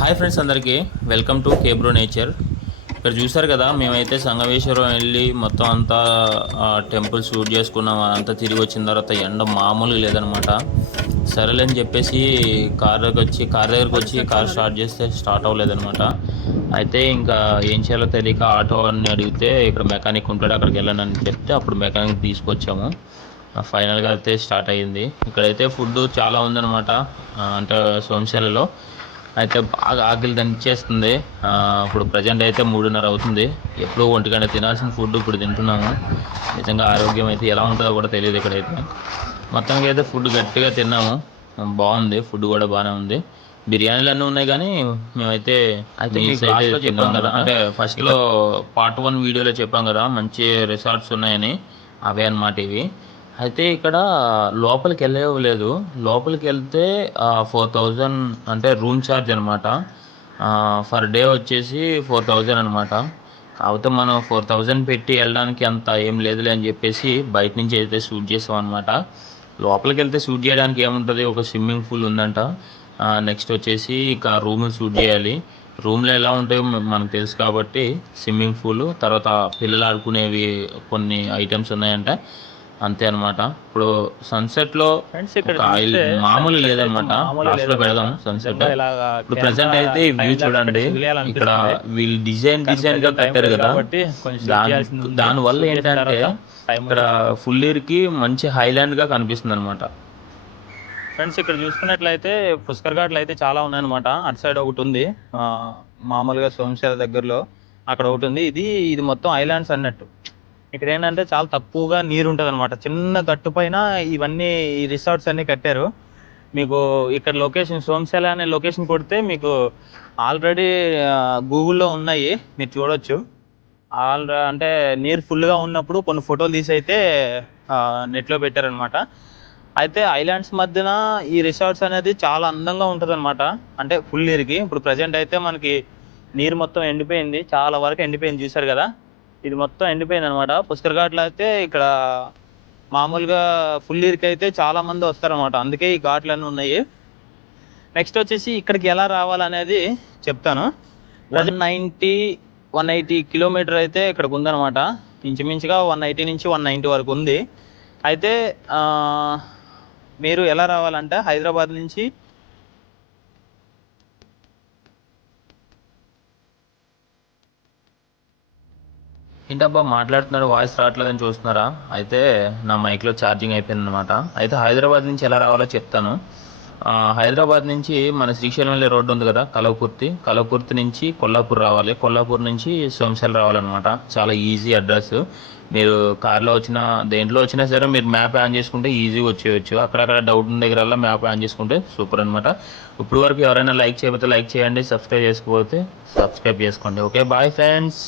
Hi friends అందరికీ. Welcome to కేబ్రో nature. ఇక్కడ చూసారు కదా మేమైతే సంగమేశ్వరం వెళ్ళి మొత్తం అంతా టెంపుల్ షూట్ చేసుకున్నాం. అదంతా తిరిగి వచ్చిన తర్వాత ఎండ మామూలు లేదనమాట. సరేలే అని చెప్పేసి కార్ దగ్గర వచ్చి కార్ దగ్గరకు వచ్చి కార్ స్టార్ట్ చేస్తే స్టార్ట్ అవ్వలేదనమాట. అయితే ఇంకా ఏం చేయాలో తెలియక ఆటో అని అడిగితే ఇక్కడ మెకానిక్ ఉంటాడు అక్కడికి వెళ్ళానని చెప్తే అప్పుడు మెకానిక్ తీసుకొచ్చాము. ఫైనల్గా అయితే స్టార్ట్ అయ్యింది. ఇక్కడైతే ఫుడ్ చాలా ఉందన్నమాట అంటే సోమశాలలో. అయితే బాగా ఆకలి దంచేస్తుంది. ఇప్పుడు ప్రజెంట్ అయితే మూడున్నర అవుతుంది. ఎప్పుడో ఒంటి గంట తినాల్సిన ఫుడ్ ఇప్పుడు తింటున్నాము. నిజంగా ఆరోగ్యం అయితే ఎలా ఉంటుందో కూడా తెలియదు ఇక్కడైతే. మొత్తానికి అయితే ఫుడ్ గట్టిగా తిన్నాము. బాగుంది. ఫుడ్ కూడా బాగానే ఉంది. బిర్యానీలు అన్నీ ఉన్నాయి కానీ మేమైతే చెప్పాం కదా. అంటే ఫస్ట్లో పార్ట్ వన్ వీడియోలో చెప్పాం కదా. మంచి రిసార్ట్స్ ఉన్నాయని. అవే అన్నమాట ఇవి. అయితే ఇక్కడ లోపలికి వెళ్ళలేదు లోపలికి వెళ్తే ఫోర్ థౌజండ్ అంటే రూమ్ ఛార్జ్ అనమాట ఫర్ డే వచ్చేసి ఫోర్ థౌజండ్ అనమాట కాకపోతే మనం ఫోర్ థౌజండ్ పెట్టి వెళ్ళడానికి అంత ఏం లేదులే అని చెప్పేసి బయట నుంచి అయితే షూట్ చేసాం అనమాట లోపలికి వెళ్తే షూట్ చేయడానికి ఏముంటుంది? ఒక స్విమ్మింగ్ పూల్ ఉందంట. నెక్స్ట్ వచ్చేసి ఇక రూమ్ షూట్ చేయాలి. రూమ్లో ఎలా ఉంటాయో మనకు తెలుసు కాబట్టి స్విమ్మింగ్ పూల్ తర్వాత పిల్లలు ఆడుకునేవి కొన్ని ఐటమ్స్ ఉన్నాయంట. అంతే అన్నమాట. ఇప్పుడు సన్సెట్లో ఆయిల్ మామూలు లేదనమాట లాస్ట్లో పెడదాం సన్సెట్ ఇప్పుడు ప్రెసెంట్ అయితే వ్యూ చూడండి. ఇక్కడ వీళ్ళు డిజైన్ డిజైన్గా కట్టారు కదా. దాని వల్ల ఏంటంటే ఇక్కడ ఫుల్ ఇయర్కి మంచి హైలాండ్గా కనిపిస్తుంది అనమాట ఫ్రెండ్స్ ఇక్కడ చూసుకున్నట్లయితే పుష్కర్ ఘాట్లు అయితే చాలా ఉన్నాయన్నమాట. అటు సైడ్ ఒకటి ఉంది. మామూలుగా సోమశేల దగ్గరలో అక్కడ ఒకటి ఉంది. ఇది ఇది మొత్తం ఐలాండ్స్ అన్నట్టు. ఇక్కడ ఏంటంటే చాలా తక్కువగా నీరు ఉంటుంది అనమాట చిన్న గట్టు పైన ఇవన్నీ ఈ రిసార్ట్స్ అన్నీ కట్టారు. మీకు ఇక్కడ లొకేషన్ సోమశేల అనే లొకేషన్ కొడితే మీకు ఆల్రెడీ గూగుల్లో ఉన్నాయి. మీరు చూడొచ్చు. ఆల్ అంటే నీరు ఫుల్గా ఉన్నప్పుడు కొన్ని ఫోటోలు తీసి అయితే నెట్లో పెట్టారనమాట అయితే ఐలాండ్స్ మధ్యన ఈ రిసార్ట్స్ అనేది చాలా అందంగా ఉంటుంది అనమాట అంటే ఫుల్ నీరుకి ఇప్పుడు ప్రజెంట్ అయితే మనకి నీరు మొత్తం ఎండిపోయింది. చాలా వరకు ఎండిపోయింది. చూసారు కదా? ఇది మొత్తం ఎండిపోయింది అనమాట పుష్కర్ ఘాట్లో అయితే ఇక్కడ మామూలుగా ఫుల్ నీరుకి అయితే చాలా మంది వస్తారనమాట అందుకే ఈ ఘాట్లు అన్నీ ఉన్నాయి. నెక్స్ట్ వచ్చేసి ఇక్కడికి ఎలా రావాలనేది చెప్తాను. One ninety one eighty kilometer అయితే ఇక్కడికి ఉందన్నమాట. ఇంచుమించుగా వన్ ఎయిటీ నుంచి వన్ నైంటీ వరకు ఉంది. అయితే మీరు ఎలా రావాలంటే హైదరాబాద్ నుంచి ఏంటబ్బా మాట్లాడుతున్నాడు వాయిస్ రావట్లేదని చూస్తున్నారా? అయితే నా మైక్లో ఛార్జింగ్ అయిపోయింది అనమాట అయితే హైదరాబాద్ నుంచి ఎలా రావాలో చెప్తాను. హైదరాబాద్ నుంచి మన శ్రీశైలం వెళ్ళే రోడ్డు ఉంది కదా కలవకుర్తి. కలవకుర్తి నుంచి కొల్లాపూర్ రావాలి. కొల్లాపూర్ నుంచి సోమశాల రావాలన్నమాట. చాలా ఈజీ అడ్రస్ మీరు కార్లో వచ్చిన దేంట్లో వచ్చినా సరే మీరు మ్యాప్ ఆన్ చేసుకుంటే ఈజీగా వచ్చేయచ్చు. అక్కడక్కడ డౌట్ ఉన్న దగ్గర మ్యాప్ ఆన్ చేసుకుంటే సూపర్ అనమాట ఇప్పుడు వరకు ఎవరైనా లైక్ చేయకపోతే లైక్ చేయండి సబ్స్క్రైబ్ చేసుకోకపోతే సబ్స్క్రైబ్ చేసుకోండి. Okay bye friends